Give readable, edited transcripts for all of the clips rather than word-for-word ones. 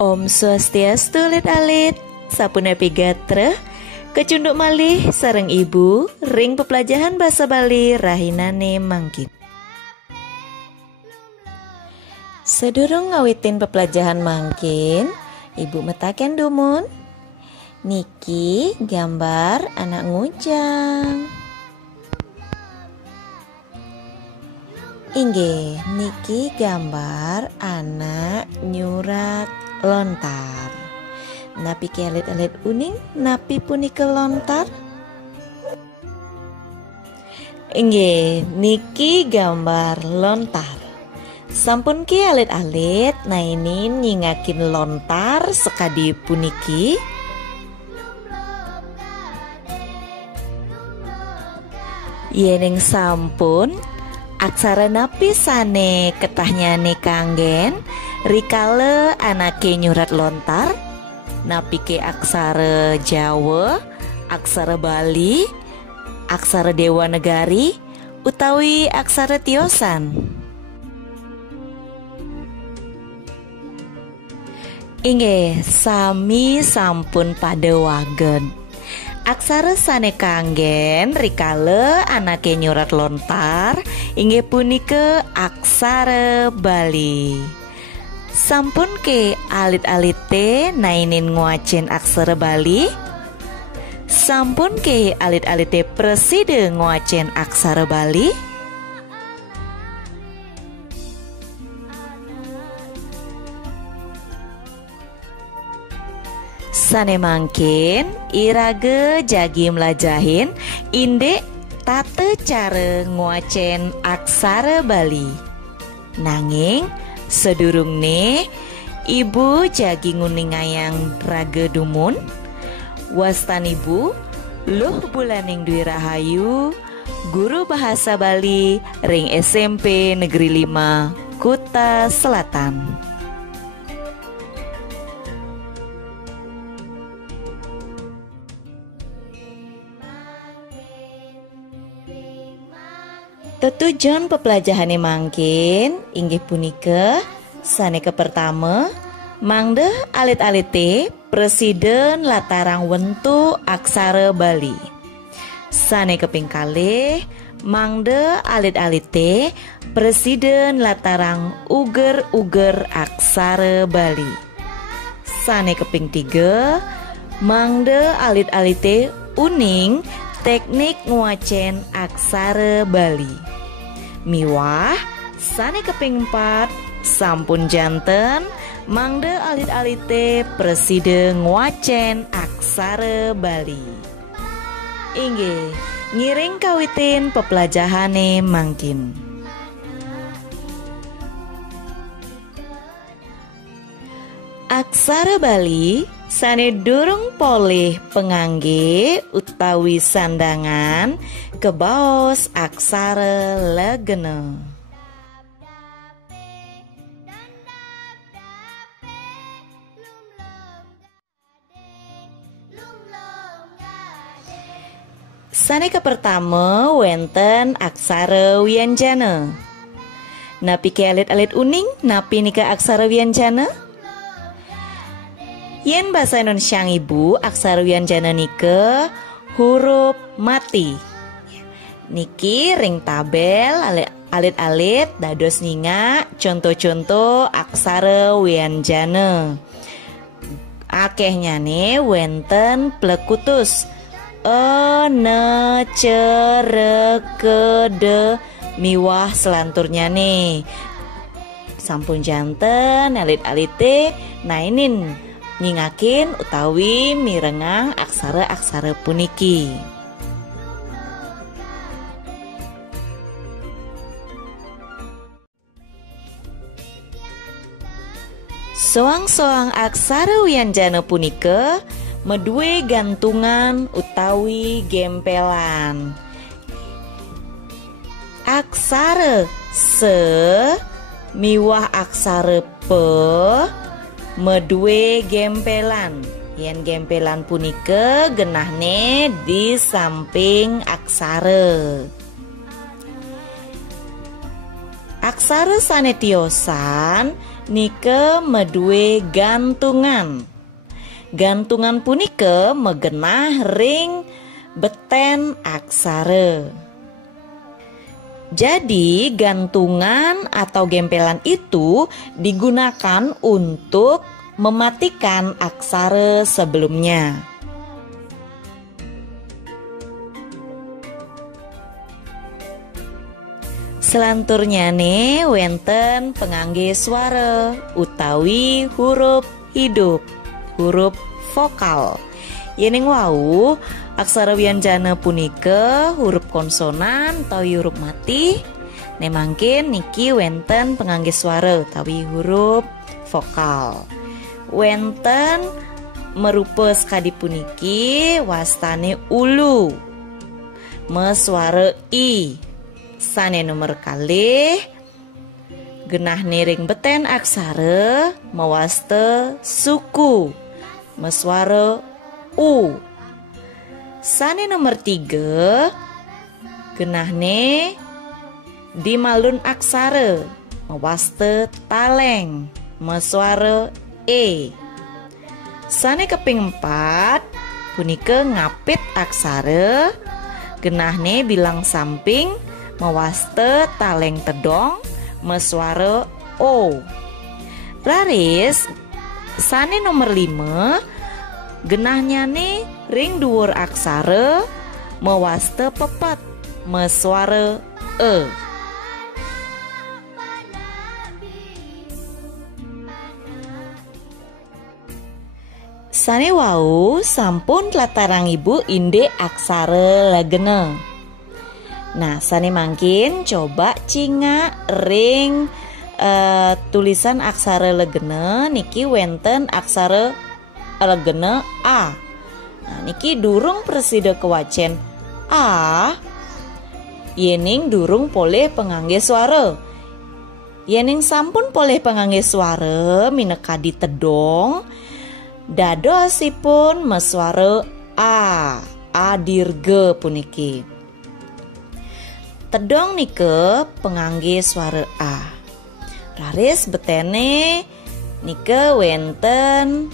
Om Swastiastu alit-alit, sapuna pigatra, kecunduk malih sareng ibu, ring pepelajaran basa Bali rahinane mangkin. Sedurung ngawitin pepelajaran mangkin, ibu metaken dumun. Niki gambar anak ngujang. Inggih, niki gambar anak nyurat lontar. Napi kelit-alit uning, napi punika lontar. Inggih, niki gambar lontar. Sampun ki alit-alit nainin nyingakin lontar sekadi puniki. Yeneng sampun aksara napi sane ketahnyane kanggen rikale anake nyurat lontar napi ke aksara Jawa, aksara Bali, aksara Dewanegari utawi aksara tiosan. Inggih, sami sampun pada wagen. Aksara sane kanggen rikale anake nyurat lontar inggih punika aksara Bali. Sampun ke alit-alite nainin nguacen aksara Bali. Sampun ke alit-alite preside nguacen aksara Bali. Sane mangkin irage jagi melajahin indek tate cara nguacen aksara Bali. Nanging sedurungne ibu jagi nguningayang raga dumun wastan ibu luh bulaning dwi rahayu guru bahasa Bali ring SMP Negeri 5 Kuta Selatan. Tetujon pepelajahane mangkin inggih punika sane pertama mangde alit-alite presiden latarang wentu aksara Bali. Sane keping kalih mangde alit-alite presiden latarang uger-uger aksara Bali. Sane keping 3 mangde alit-alite uning teknik nguacen aksara Bali. Miwah sane keping 4 sampun janten mangde alit-alite preside nguacen aksara Bali. Inggih, ngiring kawitin pepelajahane mangkin. Aksara Bali sane durung polih pengangge utawi sandangan kebaos aksara legena. Sane pertama wenten aksara wianjana. Napi ke alit-alit uning napi nika aksara wianjana? Yen bahasa Indonesia ibu aksara wianjana nika huruf mati. Niki ring tabel alit-alit dados ninga contoh-contoh aksara wianjana. Akehnya nih wenten plekutus kede miwah selanturnya nih. Sampun janten alit-alite nainin nyingakin utawi mirengang aksara-aksara puniki. Soang-soang aksara wianjana punika medue gantungan utawi gempelan. Aksara se miwah aksara pe medue gempelan. Yen gempelan punika genahne di samping aksara. Aksara sane tiosan nike medue gantungan. Gantungan punike megenah ring beten aksara. Jadi gantungan atau gempelan itu digunakan untuk mematikan aksara sebelumnya. Selanturnya nih wenten pengangge suara utawi huruf hidup, huruf vokal. Yening wau aksara wianjana punika huruf konsonan atau huruf mati. Nemangkin niki wenten pengangge suara utawi huruf vokal. Wenten merupa skadi puniki wastane ulu. Mesuara i. Sane nomor kalih genah niring beten aksara mewaste suku. Mesuara u. Sane nomor 3 genahne di malun aksara mewaste taleng. Mesuara e. Sane keping 4 punika ngapit aksara genahne bilang samping mewaste taleng tedong. Mesuara o. Raris sane nomor 5 genahnya nih ring dhuwur aksara mewaste pepet. Mesuara e. Sane wau sampun latarang ibu inde aksara legena. Nah, sane mangkin coba cinga ring tulisan aksara legena niki wenten aksara legena a. Nah, niki durung presida kewacen a. Yening durung poleh pengangge suara. Yening sampun poleh pengangge suara minekadi tedong dadosipun mesuara a. A dirge puniki. Tedong nike pengangge suara a. Raris betene nike wenten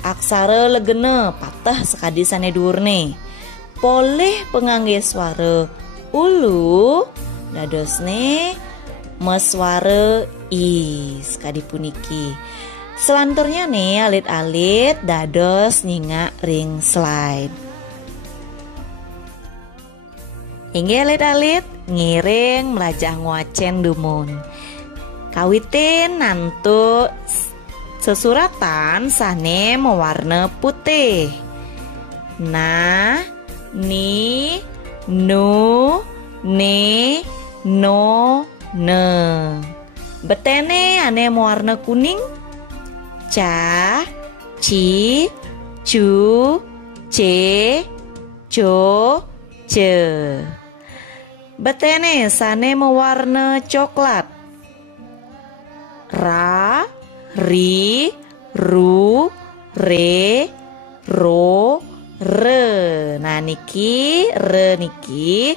aksara legena patah sekadi sane dhuwurne. Poleh pengangge suara ulu dadosne mesuara i sekadi puniki. Selanturnya nih alit-alit dados nyinga ring slide. Inggih alit-alit ngiring melajah nguacen dumun. Kawitin nantu sesuratan sane mewarna putih. Na, ni, nu, ne, no, ne. Betene ane mewarna kuning. Ca, ci, cu, ce, co, ce. Betene sane mewarna coklat. Ra, ri, ru, re, ro, re. Nah niki re niki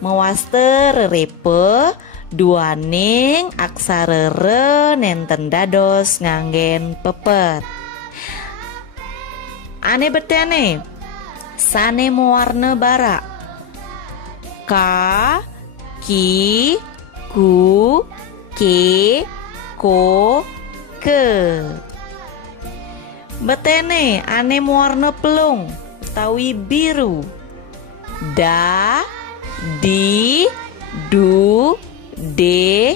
mewaste rerepe duaning aksara re nenten dados nganggen pepet. Ane betene sane mewarna bara. Ka, ki, ku, ke, ko, ke. Betene ane mewarna pelung utawi biru. Da, di, du, de,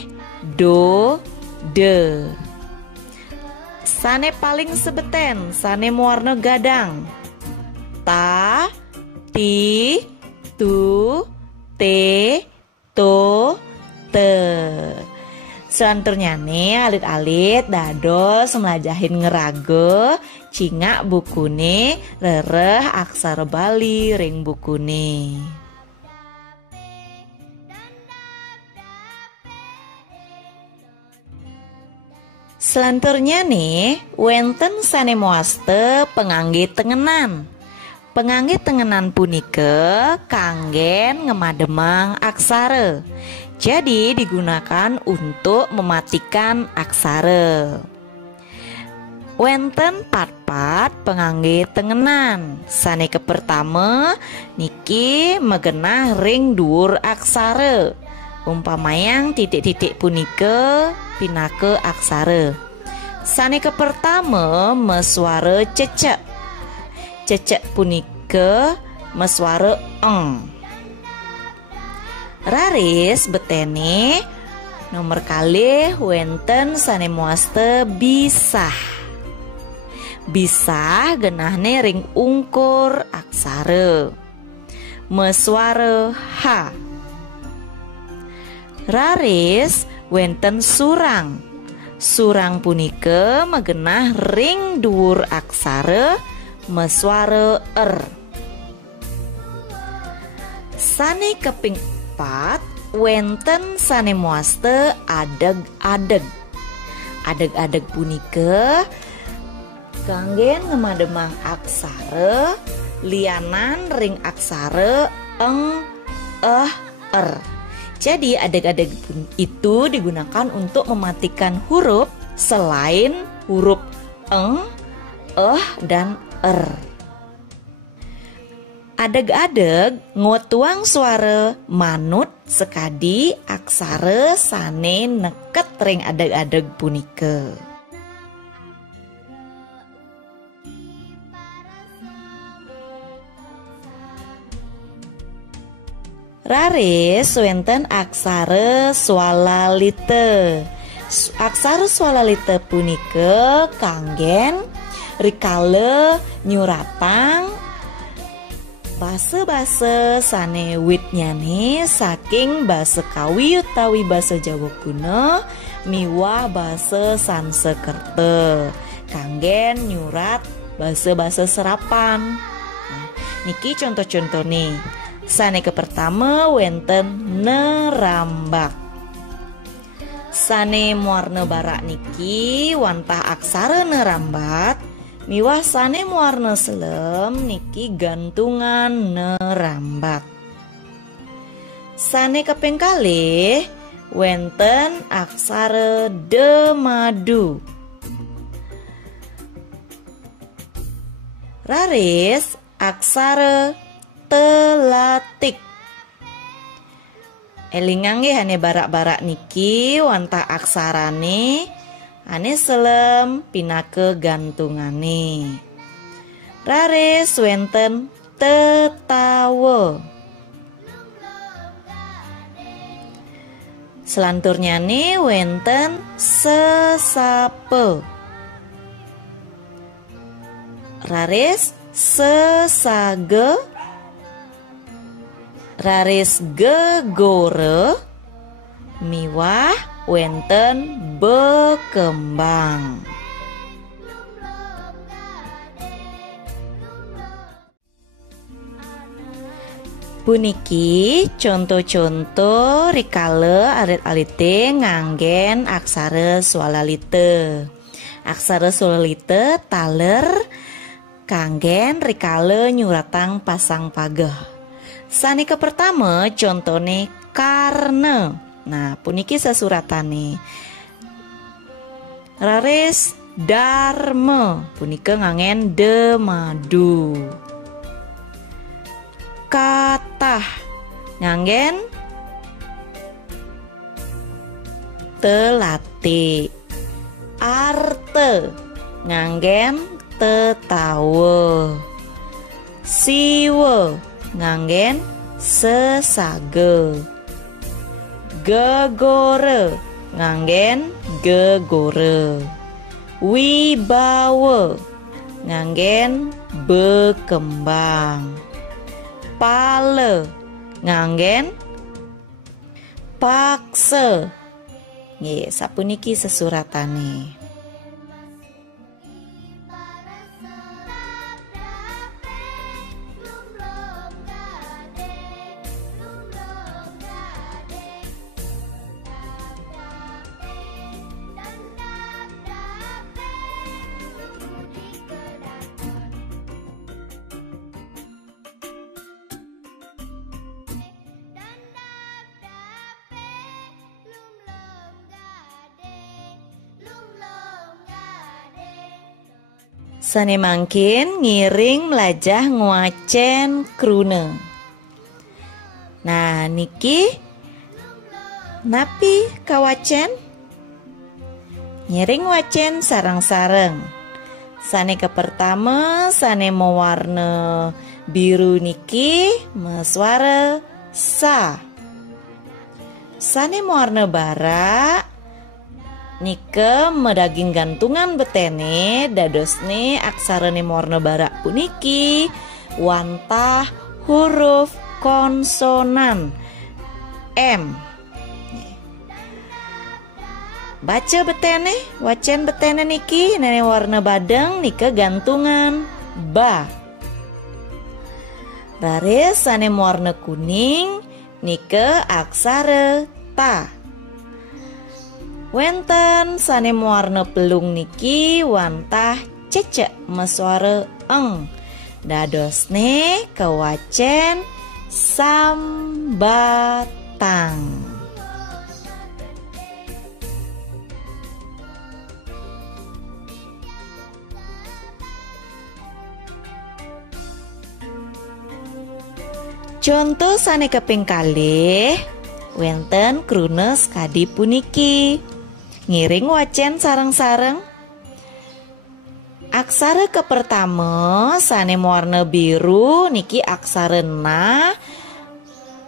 do, de. Sane paling sebeten sane mewarna gadang. Ta, ti, tu, te, to, te. Selanturnya nih alit-alit dados melajahin ngerage cingak bukune rereh aksara Bali ring bukune. Selanturnya nih wenten sane moaste pengangge tengenan. Pengangge tengenan punike kanggen ngemademang aksara. Jadi digunakan untuk mematikan aksara. Wenten part-part pengangge tengenan. Saneke pertama niki megenah ring dhuwur aksara. Umpamayang titik-titik punike pinake aksara. Saneke pertama meswara cecek. Cecek punike meswara eng. Raris betene nomor kalih wenten sanemoaste bisah. Bisah genahne ring ungkur aksara. Meswara H. Raris wenten surang. Surang punike megenah ring dhuwur aksara meswara R. Sane keping 4 wenten sanemoaste adeg-adeg. Adeg-adeg punike kanggen ngemademang aksara lianan ring aksara eng, r. Jadi adeg-adeg itu digunakan untuk mematikan huruf selain huruf eng, dan r. Adeg-adeg ngotuang suara manut sekadi aksara sane neket ring adeg-adeg punike. Raris wenten aksara swalalite. Aksara swalalite punike kanggen rikale nyuratang basa-basa sane witnyane saking basa Kawi utawi basa Jawa kuno miwah basa Sansekerta kanggen nyurat basa-basa serapan. Niki contoh-contoh nih. Saneke pertama wenten nerambak. Sane muarna barak niki wantah aksara nerambat. Miwah sane muarna selem niki gantungan nerambat. Sane kaping kalih wenten aksara demadu. Raris aksara telatik. Elingang nggih hane barak-barak niki wantah aksarane ane selem pinake gantungane. Raris wenten tetawa. Selanturnya nih wenten sesape. Raris sesage. Raris gegore. Miwah wenten bekembang. Puniki contoh-contoh rikale alit-alite nganggen aksara swalalite. Aksara swalalite taler kanggen rikale nyuratang pasang pageh. Saneke pertama contone karena. Nah, puniki sesuratane. Raris dharma punika ngangen demadu. Katah nganggen telati. Arte nganggen tetawa. Siwa nganggen sesage. Gegore nganggen gegore. Wibawa nganggen bekembang. Pale nganggen paksa. Nggih, sapuniki sesuratane. Sane mangkin ngiring melajah nguacen krune. Nah niki napi kawacen ngiring wacen sareng-sareng. Sane ke pertama sane mewarna biru niki meswara sa. Sane mewarna bara nike medaging gantungan betene dadosne aksarane mewarna bara puniki wantah huruf konsonan M. Baca betene, wacen betene niki nene warna badeng nike gantungan ba. Baris sane warna kuning nike aksara ta. Wenten sane warna pelung niki wantah cecek meswara eng. Dadosne kewacen sambatang. Contoh sane kaping kalih wenten krune skadi puniki. Ngiring wacen sareng-sareng. Aksara ke pertama sane warna biru niki aksara na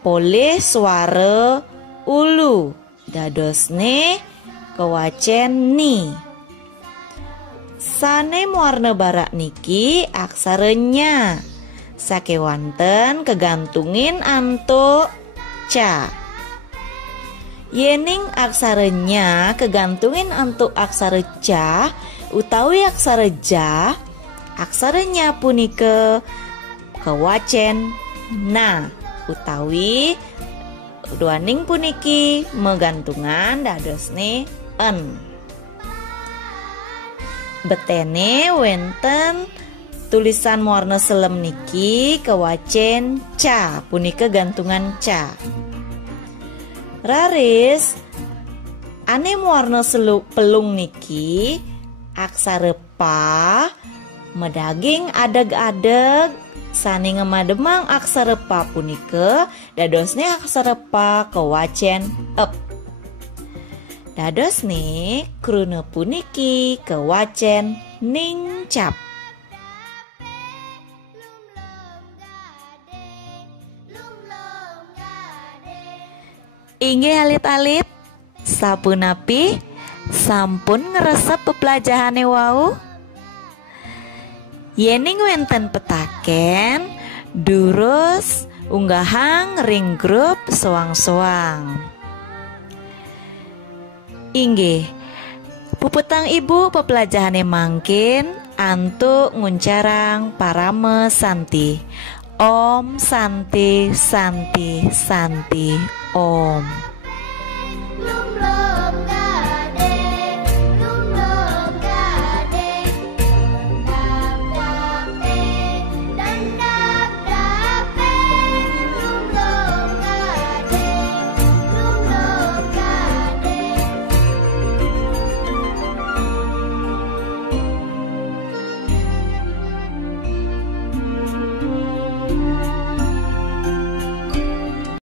poleh suara ulu. Dadosne kewacen ni. Sane warna barak niki aksaranya sake wanten kegantungin antuk ca. Yening aksaranya kegantungin antuk aksara ca utawi aksara ja, aksaranya punike kewacen na utawi duaning puniki megantungan dadosne en. Betene wenten tulisan warna selem niki kewacen ca punika gantungan ca. Raris ane warna pelung niki aksara pa medaging adeg-adeg sane ngemademang aksara pa punika dadosne aksara pa kewacen ep. Dadosne krune puniki kewacen nincap. Inggih alit-alit sapunapi sampun ngresep pepelajahane wau. Yening wenten petaken durus unggahang ring grup soang-soang. Inggih puputang ibu pepelajahane mangkin antuk nguncarang parame santi. Om santi santi santi om.